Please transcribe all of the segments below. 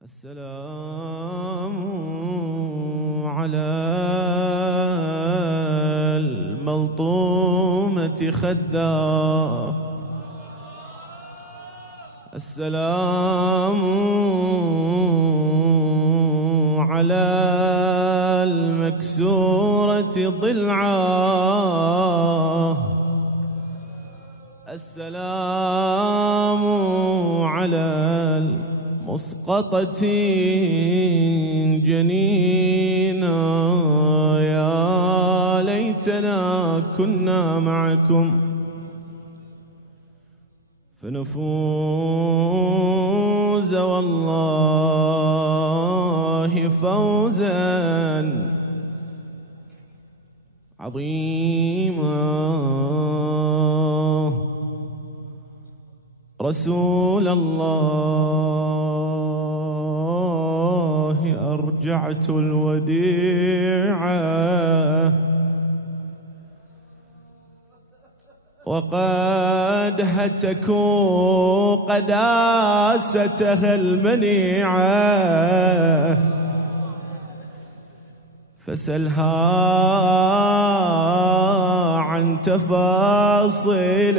السلام على الملطومة خداه، السلام على المكسورة ضلعاه، السلام على مسقطة جنينا. يا ليتنا كنا معكم فنفوز والله فوزا عظيما. رسول الله أرجعت الوديعة وقد هتكوا قداستها المنيعة، فسلها عن تفاصيل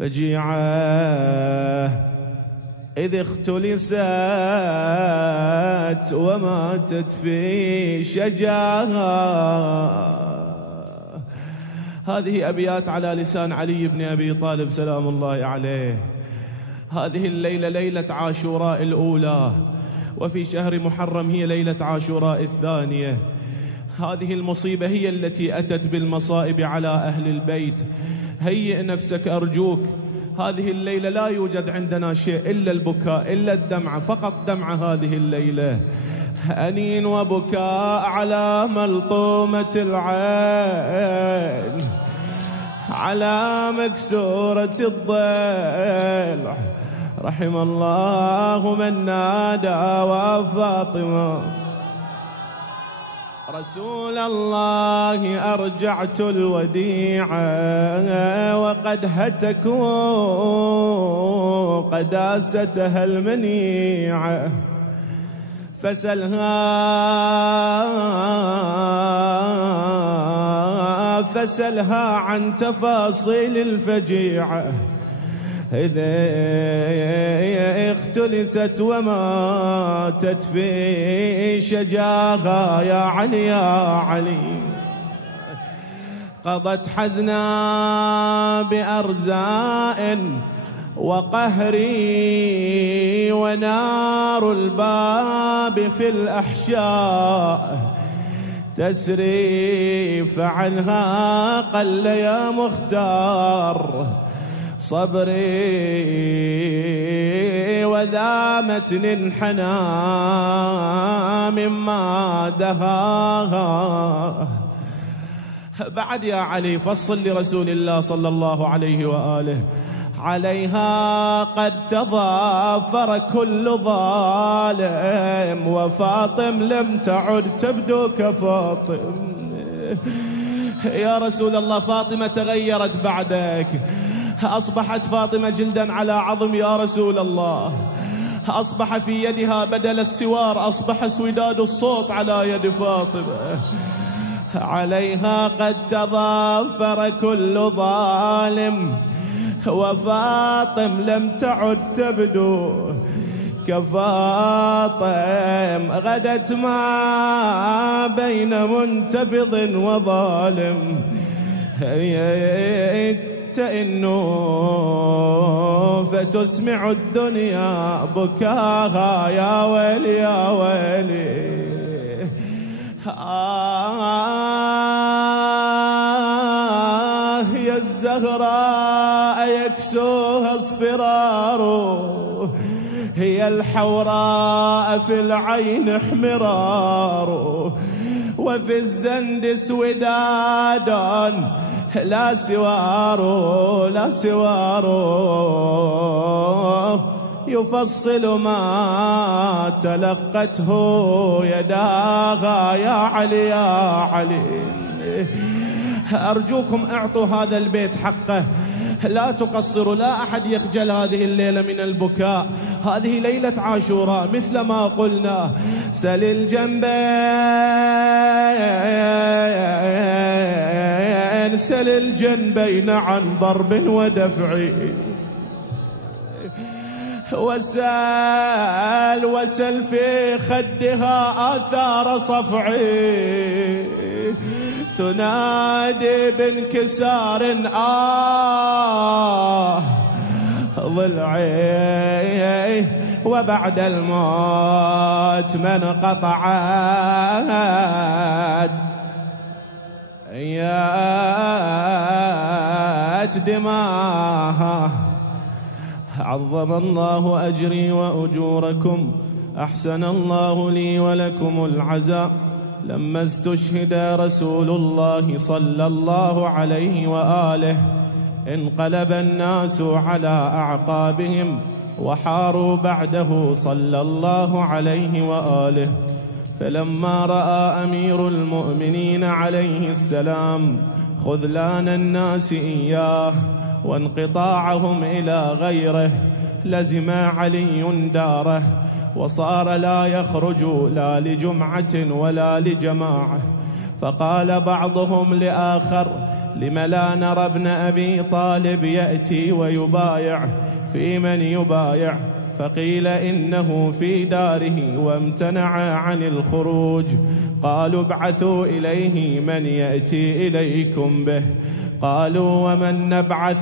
الفجيعة إذ اختلست وماتت في شجاها. هذه أبيات على لسان علي بن أبي طالب سلام الله عليه. هذه الليلة ليلة عاشوراء الأولى، وفي شهر محرم هي ليلة عاشوراء الثانية. هذه المصيبة هي التي أتت بالمصائب على أهل البيت. هيئ نفسك أرجوك، هذه الليلة لا يوجد عندنا شيء إلا البكاء، إلا الدمعة، فقط دمعة هذه الليلة. أنين وبكاء على ملطومة العين، على مكسورة الضلع. رحم الله من نادى وفاطمة. رسول الله أرجعت الوديعة وقد هتكوا قداستها المنيعة، فسلها عن تفاصيل الفجيعة إذا اختلست وماتت في شجاها. يا علي يا علي قضت حزنا بأرزاء وقهري، ونار الباب في الأحشاء تسري، فعنها قل يا مختار صبري، وذا متن انحنى مما دهاها. بعد يا علي فصل لرسول الله صلى الله عليه وآله. عليها قد تضافر كل ظالم، وفاطم لم تعد تبدو كفاطم. يا رسول الله فاطمة تغيرت بعدك، أصبحت فاطمة جلدا على عظم يا رسول الله، أصبح في يدها بدل السوار أصبح سوداد الصوت على يد فاطمة. عليها قد تضافر كل ظالم، وفاطم لم تعد تبدو كفاطم. غدت ما بين منتفض وظالم، إنه فتسمع الدنيا بكاها. يا ويلي يا ويلي يا الزهراء يكسوها اصفرار، هي الحوراء في العين احمرار، وفي الزند سوداد لا سوار لا سوار، يفصل ما تلقته يداها. يا علي يا علي أرجوكم اعطوا هذا البيت حقه. لا تقصروا، لا أحد يخجل هذه الليلة من البكاء. هذه ليلة عاشوراء مثل ما قلنا. سل الجنبين سل الجنبين عن ضرب ودفع، وسل في خدها آثار صفعي، تنادي بانكسار ضلعي، وبعد الموت من قطعت دماها. عظم الله أجري وأجوركم، أحسن الله لي ولكم العزاء. لما استشهد رسول الله صلى الله عليه وآله انقلب الناس على أعقابهم وحاروا بعده صلى الله عليه وآله. فلما رأى أمير المؤمنين عليه السلام خذلان الناس إياه وانقطاعهم إلى غيره لزم علي داره، وصار لا يخرج لا لجمعة ولا لجماعة. فقال بعضهم لآخر: لم لا نرى ابن أبي طالب يأتي ويبايع في من يبايع؟ فقيل إنه في داره وامتنع عن الخروج. قالوا: ابعثوا إليه من يأتي إليكم به. قالوا: ومن نبعث؟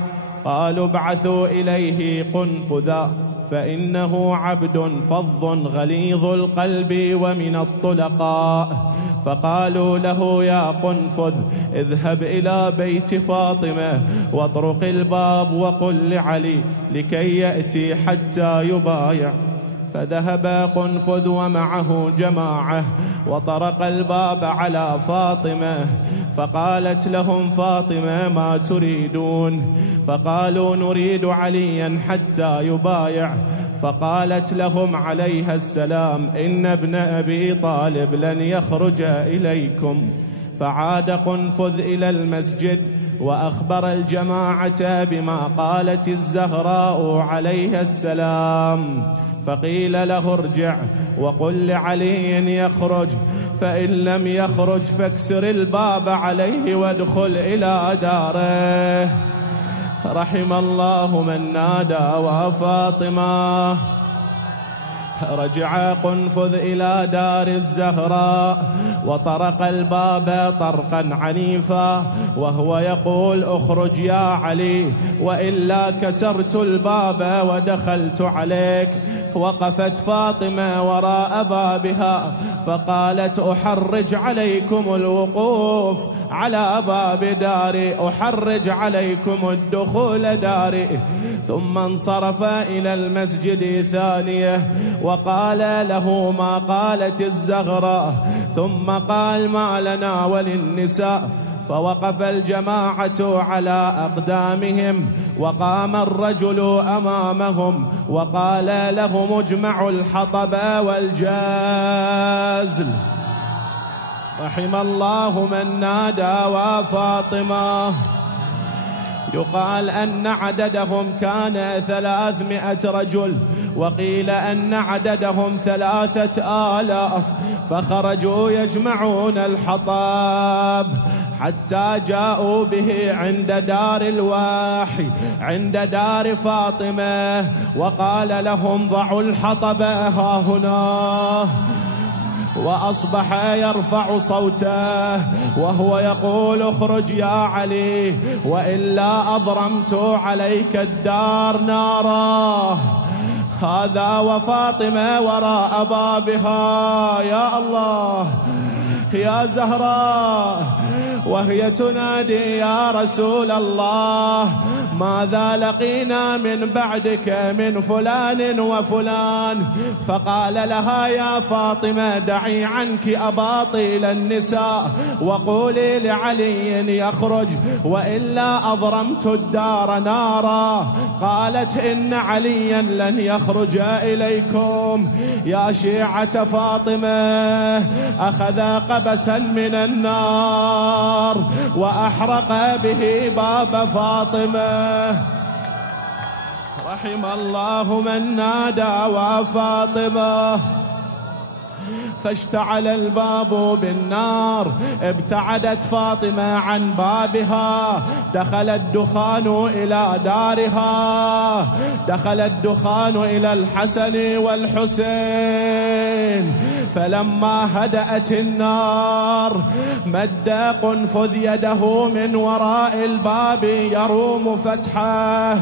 قالوا: ابعثوا إليه قنفذا، فإنه عبد فظ غليظ القلب ومن الطلقاء. فقالوا له: يا قنفذ، اذهب إلى بيت فاطمة واطرق الباب وقل لعلي لكي يأتي حتى يبايع. فذهب قنفذ ومعه جماعة وطرق الباب على فاطمة. فقالت لهم فاطمة: ما تريدون؟ فقالوا: نريد عليا حتى يبايع. فقالت لهم عليها السلام: إن ابن أبي طالب لن يخرج إليكم. فعاد قنفذ إلى المسجد وأخبر الجماعة بما قالت الزهراء عليها السلام. فقيل له: ارجع وقل لعلي يخرج، فإن لم يخرج فاكسر الباب عليه وادخل إلى داره. رحم الله من نادى وفاطمة. رجع قنفذ إلى دار الزهراء وطرق الباب طرقا عنيفا وهو يقول: اخرج يا علي وإلا كسرت الباب ودخلت عليك. وقفت فاطمة وراء بابها فقالت: أحرج عليكم الوقوف على باب داري، أحرج عليكم الدخول داري. ثم انصرف إلى المسجد ثانية وقال له ما قالت الزهراء، ثم قال: ما لنا وللنساء. فوقف الجماعة على أقدامهم وقام الرجل أمامهم وقال لهم: اجمعوا الحطب والجازل. رحم الله من نادى وفاطمة. يقال أن عددهم كان 300 رجل، وقيل أن عددهم 3000. فخرجوا يجمعون الحطب حتى جاءوا به عند دار الواحي، عند دار فاطمة، وقال لهم: ضعوا الحطب ها هنا. وأصبح يرفع صوته وهو يقول: اخرج يا علي وإلا أضرمت عليك الدار نارا. هذا وفاطمة وراء بابها. يا الله يا زهراء، وهي تنادي: يا رسول الله، ماذا لقينا من بعدك من فلان وفلان؟ فقال لها: يا فاطمة، دعي عنك أباطيل النساء وقولي لعلي يخرج وإلا أضرمت الدار نارا. قالت: إن عليا لن يخرج إليكم. يا شيعة فاطمة، أخذ قبسا من النار وأحرق به باب فاطمة. رحم الله من نادى وفاطمة فاشتعل الباب بالنار. ابتعدت فاطمة عن بابها، دخل الدخان إلى دارها، دخل الدخان إلى الحسن والحسين. فلما هدأت النار مد قنفذ يده من وراء الباب يروم فتحه،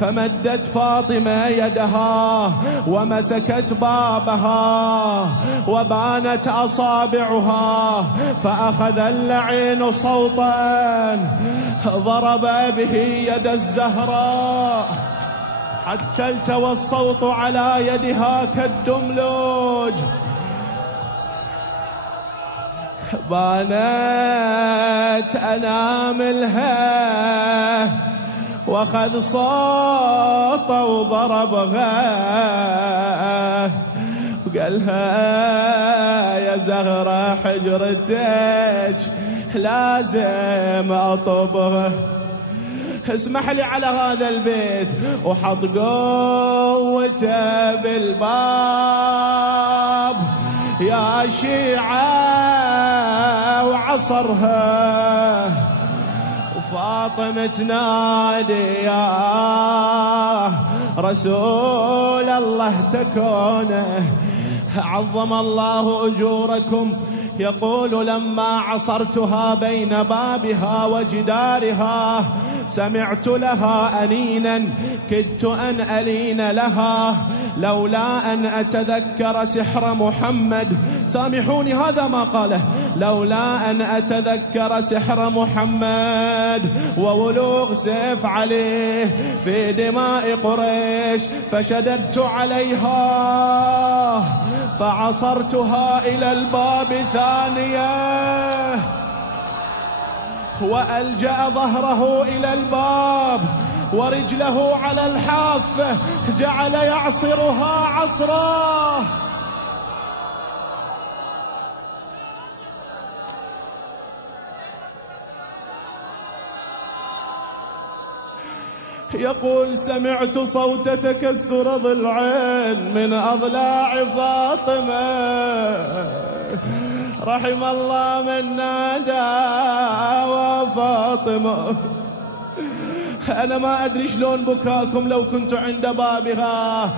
فمدت فاطمة يدها ومسكت بابها وبانت أصابعها، فأخذ اللعين صوتا ضرب به يد الزهراء حتى التوى الصوت على يدها كالدملج. بانت أناملها وأخذ صوته وضربها وقالها يا زهرة حجرتك لازم أطبها. اسمح لي على هذا البيت، وحط قوته بالباب يا شيعة وعصرها. وفاطمة تنادي يا رسول الله تكونه عظم الله أجوركم. يقول لما عصرتها بين بابها وجدارها سمعت لها أنينا كدت أن ألين لها لولا أن أتذكر سحر محمد. سامحوني هذا ما قاله، لولا أن أتذكر سحر محمد وولوغ سيف عليه في دماء قريش فشددت عليها فعصرتها إلى الباب ثانية وألجأ ظهره إلى الباب ورجله على الحافة جعل يعصرها عصرا. يقول سمعت صوت تكسر ضلعين من أضلاع فاطمة. رحم الله من نادى وفاطمة. أنا ما أدري شلون بكاكم لو كنت عند بابها،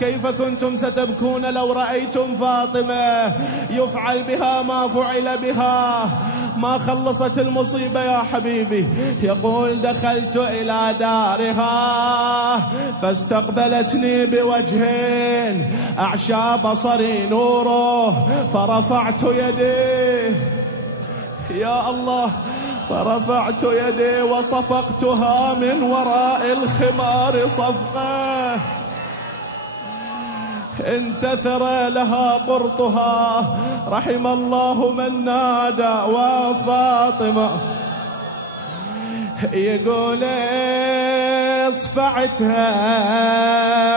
كيف كنتم ستبكون لو رأيتم فاطمة يفعل بها ما فعل بها، ما خلصت المصيبة يا حبيبي. يقول دخلت إلى دارها فاستقبلتني بوجهين أعشى بصري نوره فرفعت يدي يا الله، فرفعت يدي وصفقتها من وراء الخمار صفقة انتثر لها قرطها. رحم الله من نادى وفاطمة. يقول اصفعتها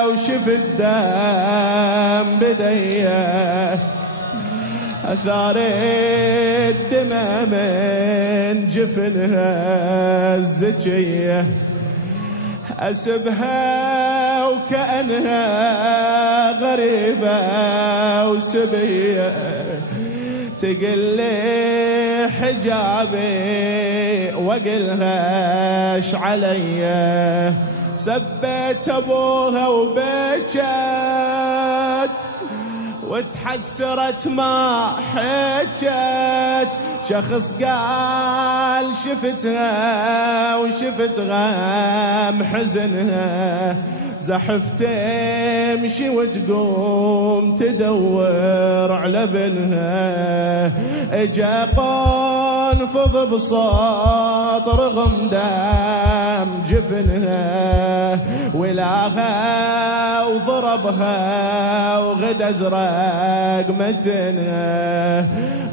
وشفت دم بديه أثار الدمى من جفنها الزكية أسبها وكأنها غريبة وسبية تقلي حجابي وقلها اش علي. سبيت أبوها وبكت وتحسرت ما حكت. شخص قال شفتها وشفت غام حزنها زحف تمشي وتقوم تدور على بنها. اجا قنفذ بصوت رغم دم جفنها ولاها وضربها وغدا ازرق متنها.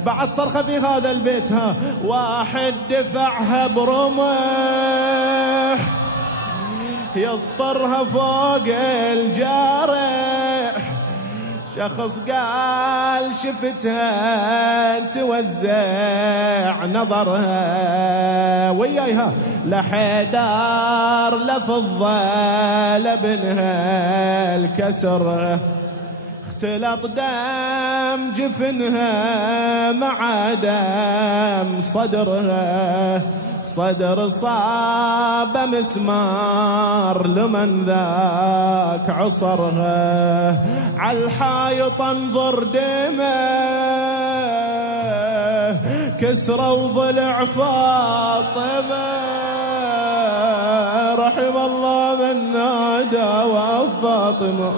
بعد صرخة في هذا البيت واحد دفعها برمح يسطرها فوق الجارح. شخص قال شفتها توزع نظرها وياها لحيدر لفضة لابنها الكسر، اختلط دم جفنها مع دم صدرها، صدر صاب مسمار لمن ذاك عصرها، عالحايط انظر دمه كسروا ضلع فاطمة، رحم الله من نادى وفاطمة